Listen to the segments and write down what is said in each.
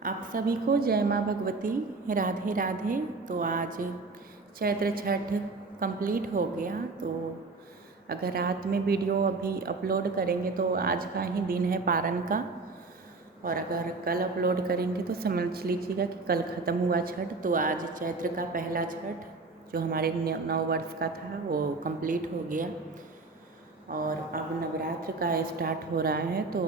आप सभी को जय माँ भगवती, राधे राधे। तो आज चैत्र छठ कंप्लीट हो गया। तो अगर रात में वीडियो अभी अपलोड करेंगे तो आज का ही दिन है पारण का, और अगर कल अपलोड करेंगे तो समझ लीजिएगा कि कल ख़त्म हुआ छठ। तो आज चैत्र का पहला छठ जो हमारे 9 वर्ष का था वो कंप्लीट हो गया, और अब नवरात्र का स्टार्ट हो रहा है। तो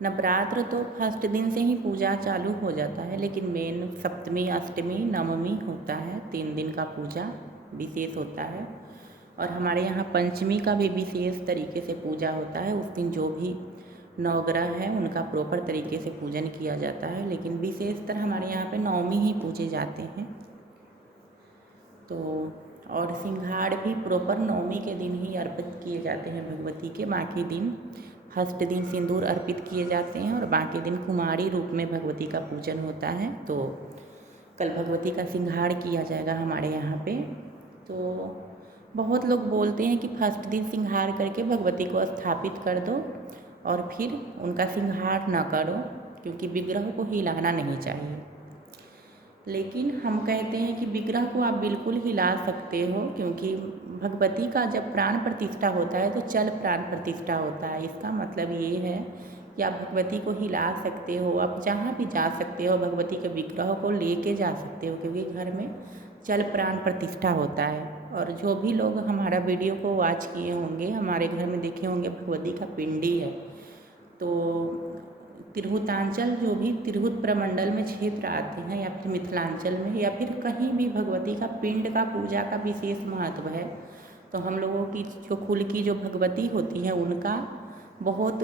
नवरात्र तो फर्स्ट दिन से ही पूजा चालू हो जाता है, लेकिन मेन सप्तमी अष्टमी नवमी होता है, 3 दिन का पूजा विशेष होता है। और हमारे यहाँ पंचमी का भी विशेष तरीके से पूजा होता है। उस दिन जो भी नवग्रह हैं उनका प्रॉपर तरीके से पूजन किया जाता है, लेकिन विशेषतर हमारे यहाँ पे नवमी ही पूजे जाते हैं। तो और सिंघाड़ भी प्रॉपर नवमी के दिन ही अर्पित किए जाते हैं भगवती के। बाकी दिन फर्स्ट दिन सिंदूर अर्पित किए जाते हैं और बाकी दिन कुमारी रूप में भगवती का पूजन होता है। तो कल भगवती का सिंघाड़ किया जाएगा हमारे यहाँ पे। तो बहुत लोग बोलते हैं कि फर्स्ट दिन सिंघाड़ करके भगवती को स्थापित कर दो और फिर उनका सिंघाड़ ना करो, क्योंकि विग्रह को हिलाना नहीं चाहिए। लेकिन हम कहते हैं कि विग्रह को आप बिल्कुल हिला सकते हो, क्योंकि भगवती का जब प्राण प्रतिष्ठा होता है तो चल प्राण प्रतिष्ठा होता है। इसका मतलब ये है कि आप भगवती को हिला सकते हो, आप जहाँ भी जा सकते हो भगवती के विग्रह को लेके जा सकते हो, क्योंकि घर में चल प्राण प्रतिष्ठा होता है। और जो भी लोग हमारा वीडियो को वॉच किए होंगे, हमारे घर में देखे होंगे भगवती का पिंडी है। तो तिरहुतांचल जो भी तिरहुत प्रमंडल में क्षेत्र आते हैं, या फिर मिथिलांचल में, या फिर कहीं भी भगवती का पिंड का पूजा का विशेष महत्व है। तो हम लोगों की जो कुल की जो भगवती होती हैं उनका बहुत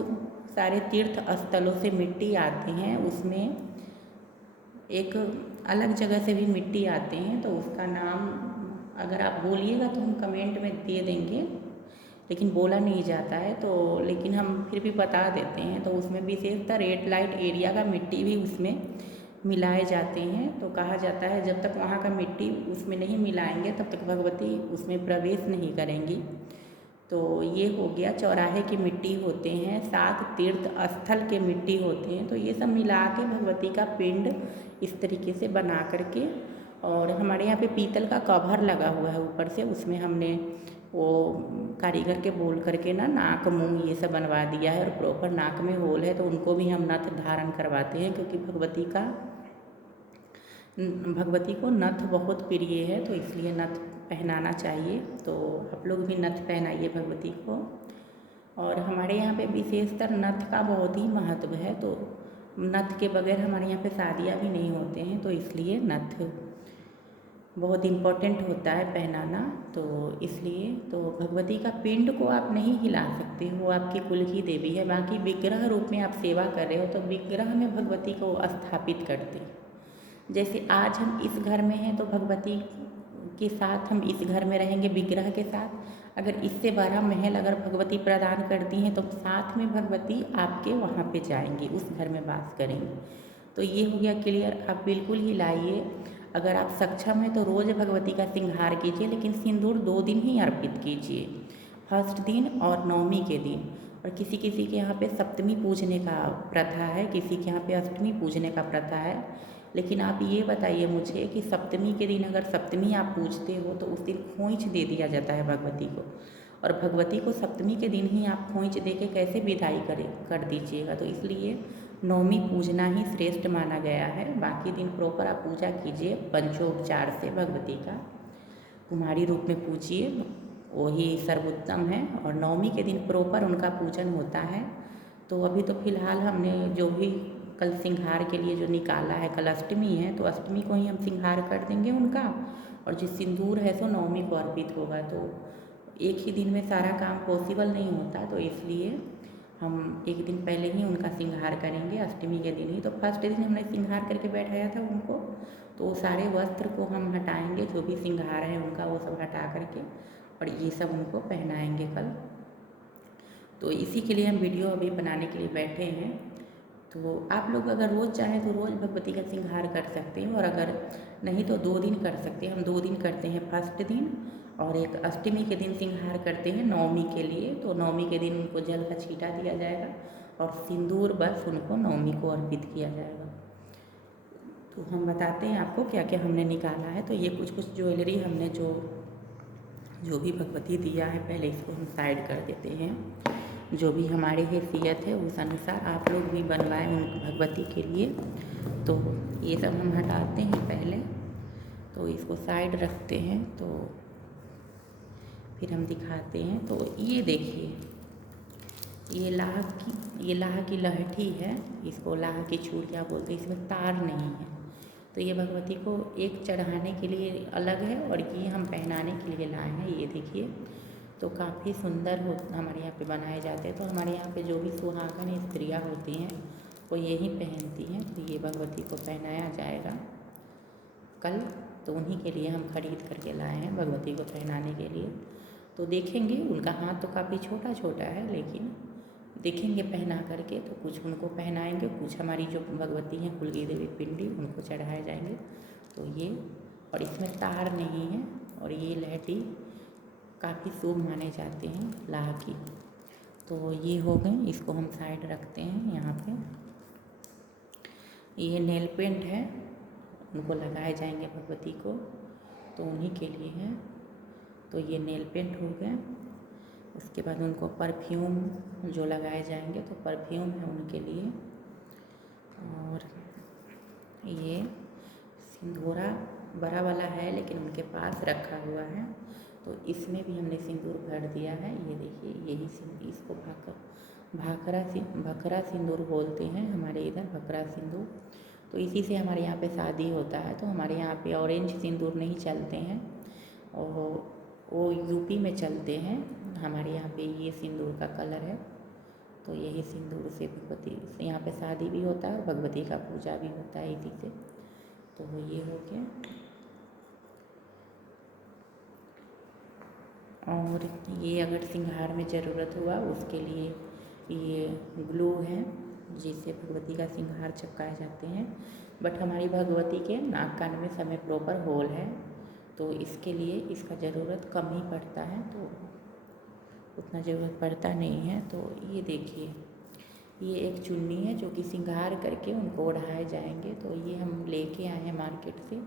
सारे तीर्थ स्थलों से मिट्टी आती हैं, उसमें एक अलग जगह से भी मिट्टी आते हैं। तो उसका नाम अगर आप बोलिएगा तो हम कमेंट में दे देंगे, लेकिन बोला नहीं जाता है तो, लेकिन हम फिर भी बता देते हैं। तो उसमें विशेषतर रेड लाइट एरिया का मिट्टी भी उसमें मिलाए जाते हैं। तो कहा जाता है जब तक वहाँ का मिट्टी उसमें नहीं मिलाएंगे तब तक भगवती उसमें प्रवेश नहीं करेंगी। तो ये हो गया, चौराहे की मिट्टी होते हैं, 7 तीर्थ स्थल के मिट्टी होते हैं। तो ये सब मिला के भगवती का पिंड इस तरीके से बना करके, और हमारे यहाँ पे पीतल का कवर लगा हुआ है ऊपर से, उसमें हमने वो कारीगर के बोल करके ना नाक मुंह ये सब बनवा दिया है, और प्रॉपर नाक में होल है तो उनको भी हम नथ धारण करवाते हैं, क्योंकि भगवती को नथ बहुत प्रिय है, तो इसलिए नथ पहनाना चाहिए। तो आप लोग भी नथ पहनाइए भगवती को। और हमारे यहाँ पे विशेषतर नथ का बहुत ही महत्व है। तो नथ के बगैर हमारे यहाँ पे शादियाँ भी नहीं होते हैं, तो इसलिए नथ बहुत इम्पोर्टेंट होता है पहनाना। तो इसलिए तो भगवती का पिंड को आप नहीं हिला सकते, वो आपकी कुल की देवी है। बाकी विग्रह रूप में आप सेवा कर रहे हो तो विग्रह में भगवती को स्थापित करते हैं। जैसे आज हम इस घर में हैं तो भगवती के साथ हम इस घर में रहेंगे विग्रह के साथ। अगर इससे बड़ा महल अगर भगवती प्रदान करती हैं तो साथ में भगवती आपके वहाँ पे जाएंगी, उस घर में वास करेंगी। तो ये हो गया क्लियर। आप बिल्कुल ही लाइए, अगर आप सक्षम हैं तो रोज़ भगवती का सिंगार कीजिए, लेकिन सिंदूर 2 दिन ही अर्पित कीजिए, फर्स्ट दिन और नवमी के दिन। और किसी किसी के यहाँ पे सप्तमी पूजने का प्रथा है, किसी के यहाँ पे अष्टमी पूजने का प्रथा है। लेकिन आप ये बताइए मुझे कि सप्तमी के दिन अगर सप्तमी आप पूजते हो तो उस दिन खोइच दे दिया जाता है भगवती को, और भगवती को सप्तमी के दिन ही आप खोइच दे के कैसे विदाई कर दीजिएगा। तो इसलिए नवमी पूजना ही श्रेष्ठ माना गया है। बाकी दिन प्रॉपर आप पूजा कीजिए पंचोपचार से भगवती का, कुमारी रूप में पूजिए, वही सर्वोत्तम है। और नवमी के दिन प्रॉपर उनका पूजन होता है। तो अभी तो फिलहाल हमने जो भी कल सिंगार के लिए जो निकाला है, कल अष्टमी है तो अष्टमी को ही हम सिंगार कर देंगे उनका, और जो सिंदूर है सो नवमी को अर्पित होगा। तो एक ही दिन में सारा काम पॉसिबल नहीं होता, तो इसलिए हम एक दिन पहले ही उनका सिंगार करेंगे, अष्टमी के दिन ही। तो फर्स्ट दिन हमने सिंगार करके बैठाया था उनको, तो सारे वस्त्र को हम हटाएंगे, जो भी सिंगार है उनका वो सब हटा करके, और ये सब उनको पहनाएंगे कल। तो इसी के लिए हम वीडियो अभी बनाने के लिए बैठे हैं। तो आप लोग अगर रोज़ चाहें तो रोज़ भगवती का सिंगार कर सकते हैं, और अगर नहीं तो 2 दिन कर सकते हैं। हम 2 दिन करते हैं, फर्स्ट दिन और एक अष्टमी के दिन सिंगार करते हैं नवमी के लिए। तो नवमी के दिन उनको जल का छींटा दिया जाएगा, और सिंदूर बस उनको नवमी को अर्पित किया जाएगा। तो हम बताते हैं आपको क्या क्या हमने निकाला है। तो ये कुछ ज्वेलरी हमने जो भी भगवती दिया है, पहले इसको हम साइड कर देते हैं। जो भी हमारी हैसियत है उस अनुसार आप लोग भी बनवाएं उन भगवती के लिए। तो ये सब हम हटाते हैं पहले, तो इसको साइड रखते हैं। तो फिर हम दिखाते हैं। तो ये देखिए, ये लाह की लहठी है, इसको लाह की चूड़ियाँ बोलते हैं। इसमें तार नहीं है, तो ये भगवती को एक चढ़ाने के लिए अलग है और ये हम पहनाने के लिए लाए हैं। ये देखिए, तो काफ़ी सुंदर हमारे यहाँ पे बनाए जाते हैं। तो हमारे यहाँ पे जो भी सुहागन स्त्रियाँ होती हैं वो यही पहनती हैं। तो ये भगवती को पहनाया जाएगा कल, तो उन्हीं के लिए हम खरीद करके लाए हैं भगवती को पहनाने के लिए। तो देखेंगे, उनका हाथ तो काफ़ी छोटा छोटा है, लेकिन देखेंगे पहना करके। तो कुछ उनको पहनाएंगे, कुछ हमारी जो भगवती हैं कुलगी देवी पिंडी, उनको चढ़ाए जाएंगे। तो ये, और इसमें तार नहीं है, और ये लहठी काफ़ी शुभ माने जाते हैं लाह की। तो ये हो गए, इसको हम साइड रखते हैं यहाँ पे। ये नेल पेंट है, उनको लगाए जाएंगे भगवती को, तो उन्हीं के लिए है। तो ये नेल पेंट हो गया। उसके बाद उनको परफ्यूम जो लगाए जाएंगे, तो परफ्यूम है उनके लिए। और ये सिंदूरा बड़ा वाला है, लेकिन उनके पास रखा हुआ है, तो इसमें भी हमने सिंदूर भर दिया है। ये देखिए, यही इसको भखरा सिंदूर बोलते हैं हमारे इधर, भखरा सिंदूर। तो इसी से हमारे यहाँ पे शादी होता है। तो हमारे यहाँ पे ऑरेंज सिंदूर नहीं चलते हैं, और वो यूपी में चलते हैं। हमारे यहाँ पे ये सिंदूर का कलर है। तो यही सिंदूर से भगवती, यहाँ पे शादी भी होता है, भगवती का पूजा भी होता है इसी से। तो ये हो गया। और ये अगर सिंगार में ज़रूरत हुआ उसके लिए ये ग्लू है, जिससे भगवती का सिंगार चिपकाए जाते हैं। बट हमारी भगवती के नाक कान में समय प्रॉपर होल है, तो इसके लिए इसका ज़रूरत कम ही पड़ता है, तो उतना ज़रूरत पड़ता नहीं है। तो ये देखिए, ये एक चुन्नी है जो कि सिंगार करके उनको ओढ़ाए जाएंगे। तो ये हम लेके आए हैं मार्केट से।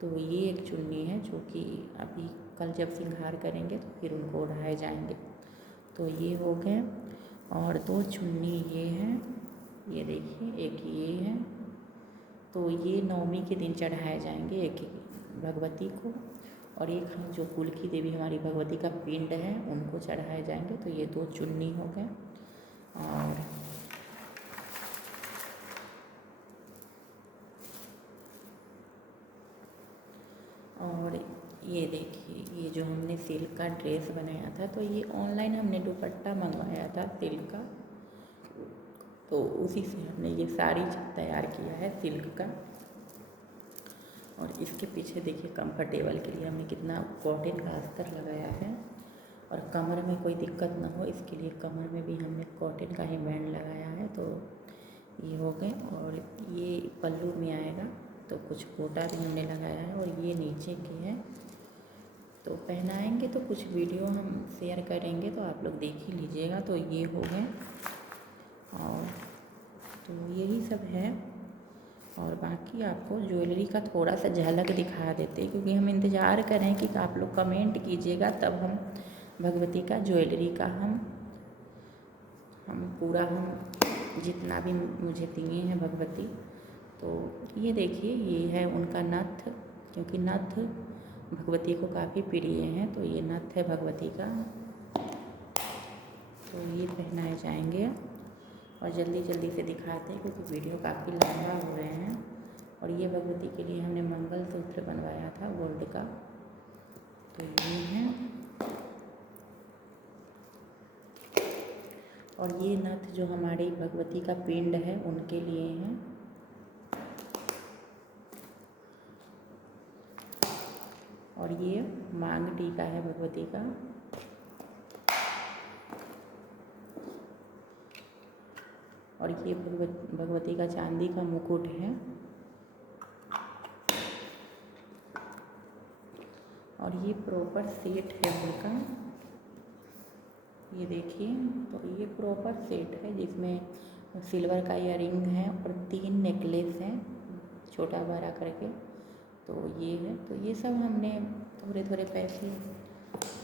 तो ये एक चुन्नी है जो कि अभी कल जब सिंगार करेंगे तो फिर उनको ओढ़ाए जाएंगे। तो ये हो गए। और 2 चुन्नी ये हैं, ये देखिए, एक ये है। तो ये नवमी के दिन चढ़ाए जाएंगे एक भगवती को, और एक हम जो कुलकी देवी हमारी भगवती का पिंड है उनको चढ़ाए जाएंगे। तो ये 2 चुन्नी हो गए। और ये देखिए, ये जो हमने सिल्क का ड्रेस बनाया था, तो ये ऑनलाइन हमने दुपट्टा मंगवाया था सिल्क का, तो उसी से हमने ये साड़ी तैयार किया है सिल्क का। और इसके पीछे देखिए, कंफर्टेबल के लिए हमने कितना कॉटन का अस्तर लगाया है, और कमर में कोई दिक्कत ना हो इसके लिए कमर में भी हमने कॉटन का ही बैंड लगाया है। तो ये हो गए। और ये पल्लू में आएगा, तो कुछ गोटा भी हमने लगाया है, और ये नीचे की है। तो पहनाएंगे तो कुछ वीडियो हम शेयर करेंगे, तो आप लोग देख ही लीजिएगा। तो ये हो गए। और तो यही सब है। और बाकी आपको ज्वेलरी का थोड़ा सा झलक दिखा देते हैं, क्योंकि हम इंतज़ार करें कि आप लोग कमेंट कीजिएगा, तब हम भगवती का ज्वेलरी का हम पूरा हम जितना भी मुझे दिए हैं भगवती। तो ये देखिए, ये है उनका नथ, क्योंकि नथ भगवती को काफ़ी प्रिय हैं। तो ये नथ है भगवती का, तो ये पहनाए जाएंगे। और जल्दी जल्दी से दिखाते हैं क्योंकि वीडियो काफ़ी लंबा हो रहे हैं। और ये भगवती के लिए हमने मंगलसूत्र बनवाया था गोल्ड का, तो ये है। और ये नथ जो हमारी भगवती का पिंड है उनके लिए हैं। और ये मांग टीका है भगवती का। और ये भगवती का चांदी का मुकुट है। और ये प्रॉपर सेट है उनका, ये देखिए, तो ये प्रॉपर सेट है जिसमें सिल्वर का ईयरिंग है और 3 नेकलेस हैं छोटा बड़ा करके। तो ये है, तो ये सब हमने थोड़े थोड़े पैसे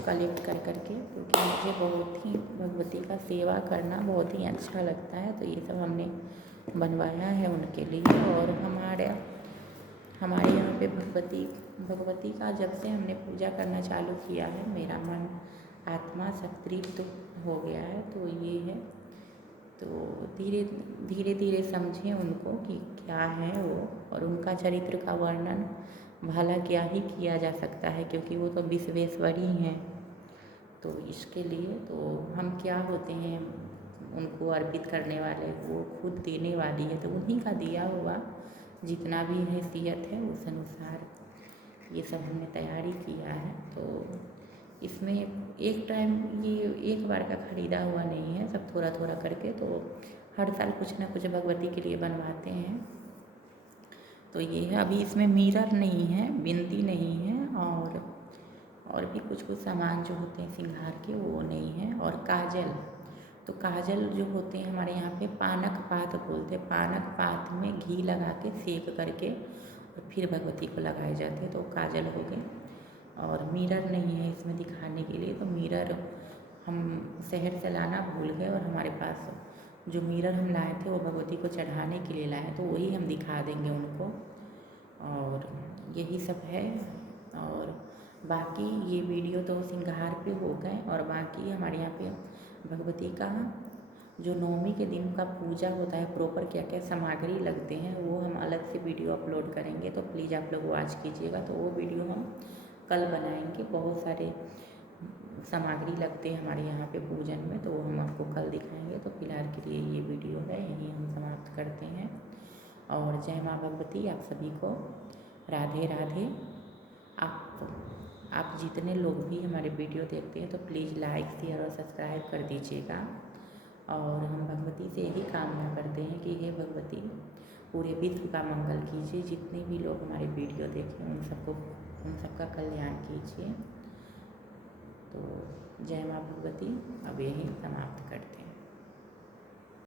कलेक्ट कर करके, क्योंकि मुझे बहुत ही भगवती का सेवा करना बहुत ही अच्छा लगता है, तो ये सब हमने बनवाया है उनके लिए। और हमारे यहाँ पे भगवती का जब से हमने पूजा करना चालू किया है, मेरा मन आत्मा सब तृप्त हो गया है। तो ये है, तो धीरे धीरे समझें उनको कि क्या है वो, और उनका चरित्र का वर्णन भला क्या ही किया जा सकता है, क्योंकि वो तो विश्वेश्वरी हैं। तो इसके लिए तो हम क्या होते हैं उनको अर्पित करने वाले, वो खुद देने वाली है, तो उन्हीं का दिया हुआ जितना भी हैसियत है उस अनुसार ये सब हमने तैयारी किया है। तो इसमें एक टाइम ये एक बार का ख़रीदा हुआ नहीं है, सब थोड़ा थोड़ा करके, तो हर साल कुछ ना कुछ भगवती के लिए बनवाते हैं। तो ये है, अभी इसमें मिरर नहीं है, बिंदी नहीं है, और भी कुछ कुछ सामान जो होते हैं श्रृंगार के वो नहीं है। और काजल, तो काजल जो होते हैं हमारे यहाँ पे पानक पात बोलते हैं, पानक पात में घी लगा के सेक करके और फिर भगवती को लगाए जाते हैं, तो काजल हो गए। और मिरर नहीं है इसमें दिखाने के लिए, तो मिरर हम शहर से लाना भूल गए, और हमारे पास जो मिरर हम लाए थे वो भगवती को चढ़ाने के लिए लाए, तो वही हम दिखा देंगे उनको। और यही सब है। और बाकी ये वीडियो तो श्रृंगार पे हो गए, और बाकी हमारे यहाँ पे भगवती का जो नवमी के दिन का पूजा होता है, प्रॉपर क्या क्या सामग्री लगते हैं वो हम अलग से वीडियो अपलोड करेंगे, तो प्लीज़ आप लोग वॉच कीजिएगा। तो वो वीडियो हम कल बनाएंगे। बहुत सारे सामग्री लगते हैं हमारे यहाँ पे पूजन में, तो वो हम आपको कल दिखाएंगे। तो फिलहाल के लिए ये वीडियो है यहीं हम समाप्त करते हैं। और जय माँ भगवती, आप सभी को राधे राधे। आप जितने लोग भी हमारे वीडियो देखते हैं तो प्लीज़ लाइक शेयर और सब्सक्राइब कर दीजिएगा। और हम भगवती से यही कामना करते हैं कि हे भगवती पूरे विश्व का मंगल कीजिए, जितने भी लोग हमारे वीडियो देखें उन सबका कल्याण कीजिए। तो जय माँ भगवती, अब यही समाप्त करते हैं।